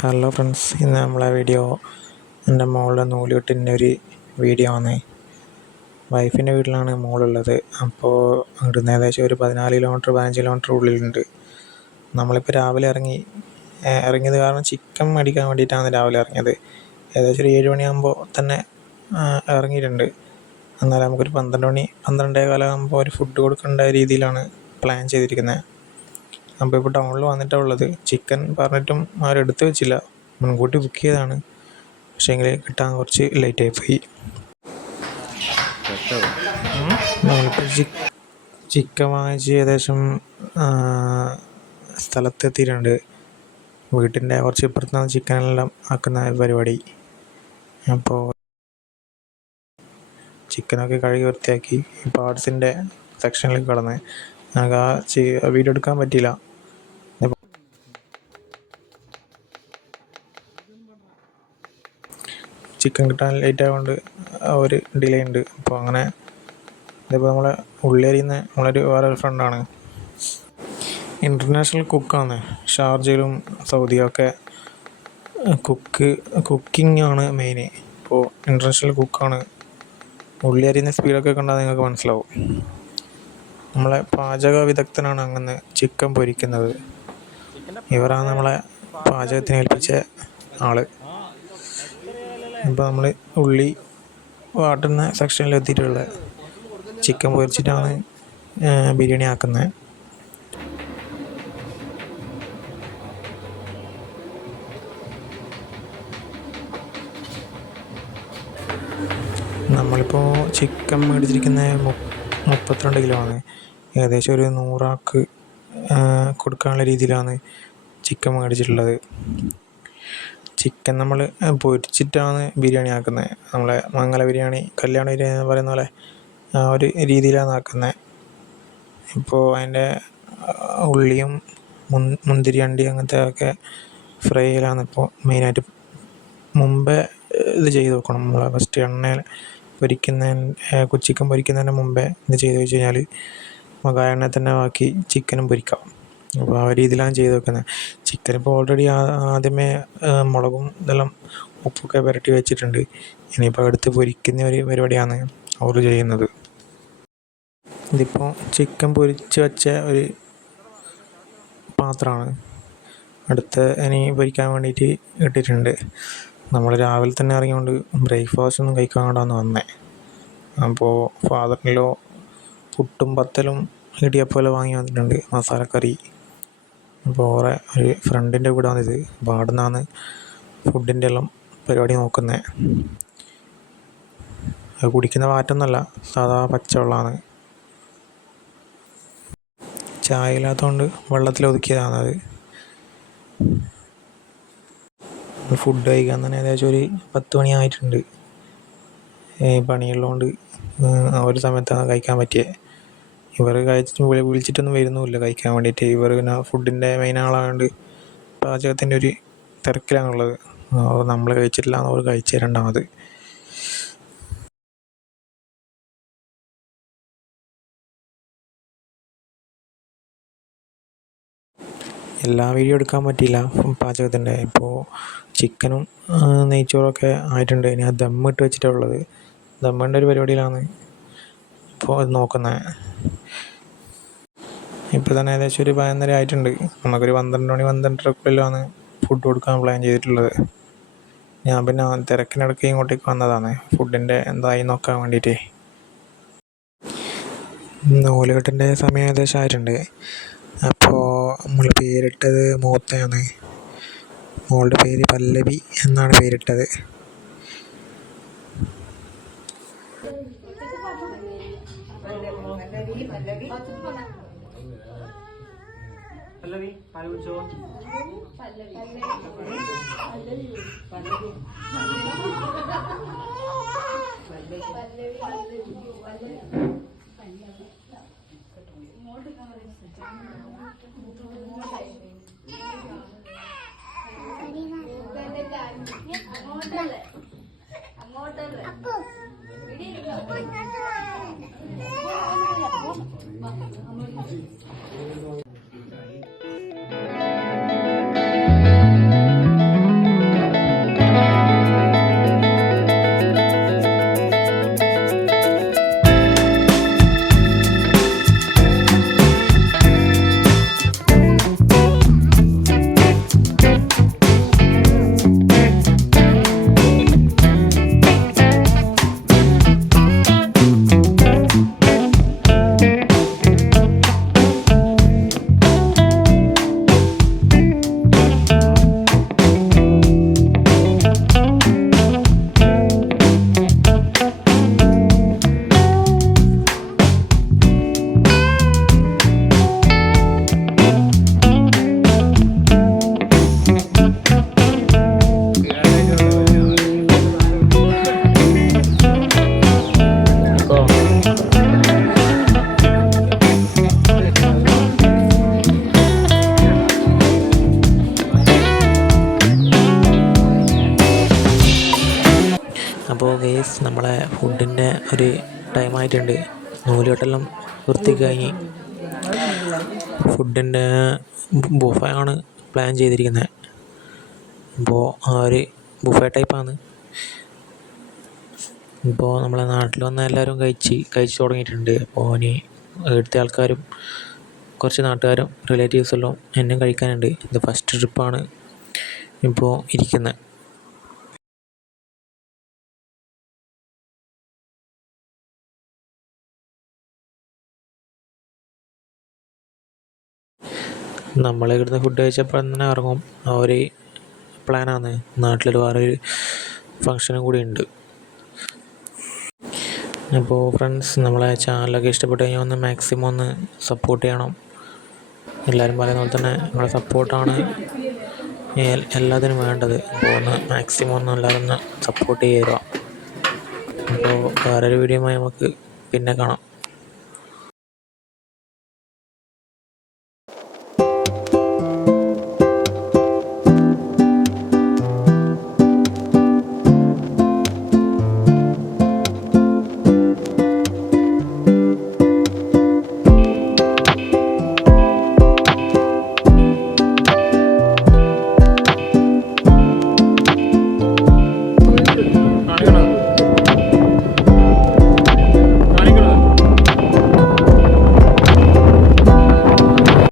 Hello friends ഇന്ന് നമ്മളെ video എന്റെ മോളുടെ നൂലുകെട്ടിന്റെ ഒരു വീഡിയോ ആണ്. വൈഫിന്റെ വീട്ടിലാണ് മോളുള്ളത്. അപ്പോൾ ഇവിടുന്ന് ഏകദേശം ഒരു പതിനാല് കിലോമീറ്റർ പതിനഞ്ച് കിലോമീറ്റർ ഉള്ളിലുണ്ട്. നമ്മളിപ്പോൾ രാവിലെ ഇറങ്ങി ഇറങ്ങിയത് കാരണം ചിക്കൻ മേടിക്കാൻ വേണ്ടിയിട്ടാണ് രാവിലെ ഇറങ്ങിയത്. ഏകദേശം ഒരു ഏഴ് മണിയാകുമ്പോൾ തന്നെ ഇറങ്ങിയിട്ടുണ്ട്. എന്നാലും നമുക്കൊരു പന്ത്രണ്ട് മണി പന്ത്രണ്ടേ കാലമാകുമ്പോൾ ഒരു ഫുഡ് കൊടുക്കേണ്ട രീതിയിലാണ് പ്ലാൻ ചെയ്തിരിക്കുന്നത് അപ്പോൾ ഇപ്പോൾ ടൗണിൽ വന്നിട്ടാണ് ഉള്ളത്. ചിക്കൻ പറഞ്ഞിട്ടും ആരും എടുത്ത് വെച്ചില്ല. മുൻകൂട്ടി ബുക്ക് ചെയ്തതാണ്. പക്ഷേ എങ്കിൽ കിട്ടാൻ കുറച്ച് ലേറ്റായി പോയി. നമ്മളിപ്പോൾ ചിക്കൻ വാങ്ങിച്ച് ഏകദേശം സ്ഥലത്തെത്തിയിട്ടുണ്ട്. വീട്ടിന്റെ കുറച്ച് ഇപ്പുറത്താണ് ചിക്കനെല്ലാം ആക്കുന്ന പരിപാടി. അപ്പോൾ ചിക്കനൊക്കെ കഴുകി വൃത്തിയാക്കി പാർട്സിന്റെ സെക്ഷനിലേക്ക് കടന്ന് ഞങ്ങൾക്ക് ആ വീഡിയോ എടുക്കാൻ പറ്റിയില്ല. ചിക്കൻ കിട്ടാൻ ലേറ്റ് ആയതുകൊണ്ട് ഒരു ഡിലേ ഉണ്ട്. അപ്പോൾ അങ്ങനെ ഇതിപ്പോൾ നമ്മളെ ഉള്ളിയരിയുന്ന നമ്മളൊരു വേറെ ഒരു ഫ്രണ്ടാണ് ഇന്റർനാഷണൽ കുക്കാണ് ഷാർജയിലും സൗദിയൊക്കെ കുക്ക് കുക്കിംഗ് ആണ് മെയിൻ ഇപ്പോൾ ഇന്റർനാഷണൽ കുക്കാണ് ഉള്ളി അരിയുന്ന സ്പീഡൊക്കെ കണ്ടാൽ നിങ്ങൾക്ക് മനസ്സിലാവും. നമ്മളെ പാചക വിദഗ്ധനാണ് അങ്ങനെ ചിക്കൻ പൊരിക്കുന്നത്. ഇവരാണ് നമ്മളെ പാചകത്തിന് ഏൽപ്പിച്ച ആൾ. ഇപ്പോൾ നമ്മൾ ഉള്ളി വാട്ടുന്ന സെക്ഷനിൽ എത്തിയിട്ടുള്ള ചിക്കൻ പൊരിച്ചിട്ടാണ് ബിരിയാണി ആക്കുന്നത് നമ്മളിപ്പോൾ ചിക്കൻ മേടിച്ചിരിക്കുന്ന മു മുപ്പത്തിരണ്ട് കിലോ ആണ്. ഏകദേശം ഒരു നൂറാൾക്ക് ഏഹ്, കൊടുക്കാനുള്ള രീതിയിലാണ് ചിക്കൻ മേടിച്ചിട്ടുള്ളത്. ചിക്കൻ നമ്മൾ പൊരിച്ചിട്ടാണ് ബിരിയാണി ആക്കുന്നത്. നമ്മളെ മംഗല ബിരിയാണി കല്യാണ ബിരിയാണി എന്ന് പറയുന്ന പോലെ ആ ഒരു രീതിയിലാണ് ആക്കുന്നത്. ഇപ്പോൾ അതിന്റെ ഉള്ളിയും മുൻ മുന്തിരി അണ്ടി അങ്ങനത്തെ ഒക്കെ ഫ്രൈയിലാണ് ഇപ്പോൾ മെയിനായിട്ട് മുമ്പേ ഇത് ചെയ്ത് വെക്കണം. നമ്മൾ ഫസ്റ്റ് എണ്ണയിൽ പൊരിക്കുന്നതിന് ചിക്കൻ പൊരിക്കുന്നതിന് മുമ്പേ ഇത് ചെയ്ത് വെച്ച് കഴിഞ്ഞാൽ നമുക്ക് തന്നെ ബാക്കി ചിക്കനും പൊരിക്കാം. അപ്പോൾ ആ രീതിയിലാണ് ചെയ്ത് വെക്കുന്നത് ചിക്കൻ ഇപ്പോൾ ഓൾറെഡി ആദ്യമേ മുളകും ഇതെല്ലാം ഉപ്പൊക്കെ പുരട്ടി വെച്ചിട്ടുണ്ട്. ഇനിയിപ്പോൾ അടുത്ത് പൊരിക്കുന്ന ഒരു പരിപാടിയാണ് അവർ ചെയ്യുന്നത്. ഇതിപ്പോൾ ചിക്കൻ പൊരിച്ച് വെച്ച ഒരു പാത്രമാണ്. അടുത്ത് ഇനി പൊരിക്കാൻ വേണ്ടിയിട്ട് ഇട്ടിട്ടുണ്ട്. നമ്മൾ രാവിലെ തന്നെ ഇറങ്ങിയോണ്ട് ബ്രേക്ക്ഫാസ്റ്റ് ഒന്നും കഴിക്കാൻ വേണ്ടാന്ന് വന്നേ അപ്പോൾ ലോ പുട്ടും പത്തലും ഇടിയപ്പോലെ വാങ്ങി വന്നിട്ടുണ്ട് മസാലക്കറി. അപ്പോൾ ഓറെ ഒരു ഫ്രണ്ടിന്റെ വീടാണിത്. അപ്പോൾ അവിടെ നിന്നാണ് ഫുഡിന്റെ എല്ലാം പരിപാടി നോക്കുന്നത് അത് കുടിക്കുന്ന വാറ്റൊന്നുമല്ല സാധാ പച്ചവെള്ളമാണ് ചായ ഇല്ലാത്തതുകൊണ്ട് വെള്ളത്തിൽ ഒതുക്കിയതാണ് അത് ഫുഡ് കഴിക്കാൻ തന്നെ ഏകദേശം ഒരു പത്ത് മണിയായിട്ടുണ്ട്. ഈ പണിയുള്ളതുകൊണ്ട് ആ ഒരു സമയത്താണ് കഴിക്കാൻ പറ്റിയത് ഇവർ കഴിച്ചിട്ട് വിളി വിളിച്ചിട്ടൊന്നും വരുന്നുമില്ല കഴിക്കാൻ വേണ്ടിയിട്ട്. ഇവർ പിന്നെ ഫുഡിന്റെ മെയിൻ ആളായതുകൊണ്ട് പാചകത്തിന്റെ ഒരു തിരക്കിലാണുള്ളത്. നമ്മൾ കഴിച്ചിട്ടില്ല അവർ കഴിച്ചു രണ്ടാമത് എല്ലാ വീഡിയോ എടുക്കാൻ പറ്റിയില്ല. പാചകത്തിന്റെ. ഇപ്പോൾ ചിക്കനും ആ, നെയ്ച്ചോറൊക്കെ ആയിട്ടുണ്ട്. ഇനി അത് ദമ്മിട്ട് വെച്ചിട്ടാണ് ഉള്ളത്. ദമ്മിന്റെ ഒരു പരിപാടിയിലാണ് ഇപ്പോൾ അത് നോക്കുന്നത് ഇപ്പോൾ തന്നെ ഏകദേശം ഒരു പതിനൊന്നര ആയിട്ടുണ്ട്. നമുക്കൊരു പന്ത്രണ്ട് മണി പന്ത്രണ്ടരക്കുള്ളിലാണ് ഫുഡ് കൊടുക്കാൻ പ്ലാൻ ചെയ്തിട്ടുള്ളത്. ഞാൻ പിന്നെ തിരക്കിനിടയ്ക്ക് ഇങ്ങോട്ടേക്ക് വന്നതാണ്. ഫുഡിന്റെ എന്തായി നോക്കാൻ വേണ്ടിയിട്ട്. നൂലുകെട്ടിന്റെ സമയം ഏകദേശം ആയിട്ടുണ്ട്. നമ്മൾ പേരിട്ടത് മൂത്തയാണ്. മോളുടെ പേര് പല്ലവി എന്നാണ് പേരിട്ടത്. പല്ലവി പാൽ കുടിച്ചോ? Good night. അപ്പോൾ ഗേസ് നമ്മളെ ഫുഡിന്റെ ഒരു ടൈം ആയിട്ടുണ്ട്. നൂലുകെട്ടെല്ലാം വൃത്തിക്ക് കഴിഞ്ഞ് ഫുഡിന്റെ ബുഫയാണ് പ്ലാൻ ചെയ്തിരിക്കുന്നത് അപ്പോൾ ആ ഒരു ബുഫേ ടൈപ്പാണ് ഇപ്പോൾ നമ്മളെ നാട്ടിൽ വന്ന എല്ലാവരും കഴിച്ച് കഴിച്ചു തുടങ്ങിയിട്ടുണ്ട്. അപ്പോൾ ഇനി എടുത്ത ആൾക്കാരും കുറച്ച് നാട്ടുകാരും റിലേറ്റീവ്സ് എല്ലാം എന്നും കഴിക്കാനുണ്ട്. ഇത് ഫസ്റ്റ് ട്രിപ്പാണ് ഇപ്പോൾ ഇരിക്കുന്നത് നമ്മൾ ഇവിടുന്ന് ഫുഡ് കഴിച്ചപ്പോൾ തന്നെ ഇറങ്ങും. ആ ഒരു പ്ലാനാണ് നാട്ടിലൊരു വേറൊരു ഫങ്ഷനും കൂടി ഉണ്ട്. അപ്പോൾ ഫ്രണ്ട്സ് നമ്മളെ ചാനലൊക്കെ ഇഷ്ടപ്പെട്ട് കഴിഞ്ഞാൽ ഒന്ന് മാക്സിമം ഒന്ന് സപ്പോർട്ട് ചെയ്യണം. എല്ലാവരും പറയുന്ന പോലെ തന്നെ നിങ്ങളുടെ സപ്പോർട്ടാണ് എല്ലാത്തിനും വേണ്ടത്. അപ്പോൾ ഒന്ന് മാക്സിമം ഒന്ന് എല്ലാവരും ഒന്ന് സപ്പോർട്ട് ചെയ്യുക അപ്പോൾ വേറൊരു വീഡിയോയുമായി നമുക്ക് പിന്നെ കാണാം.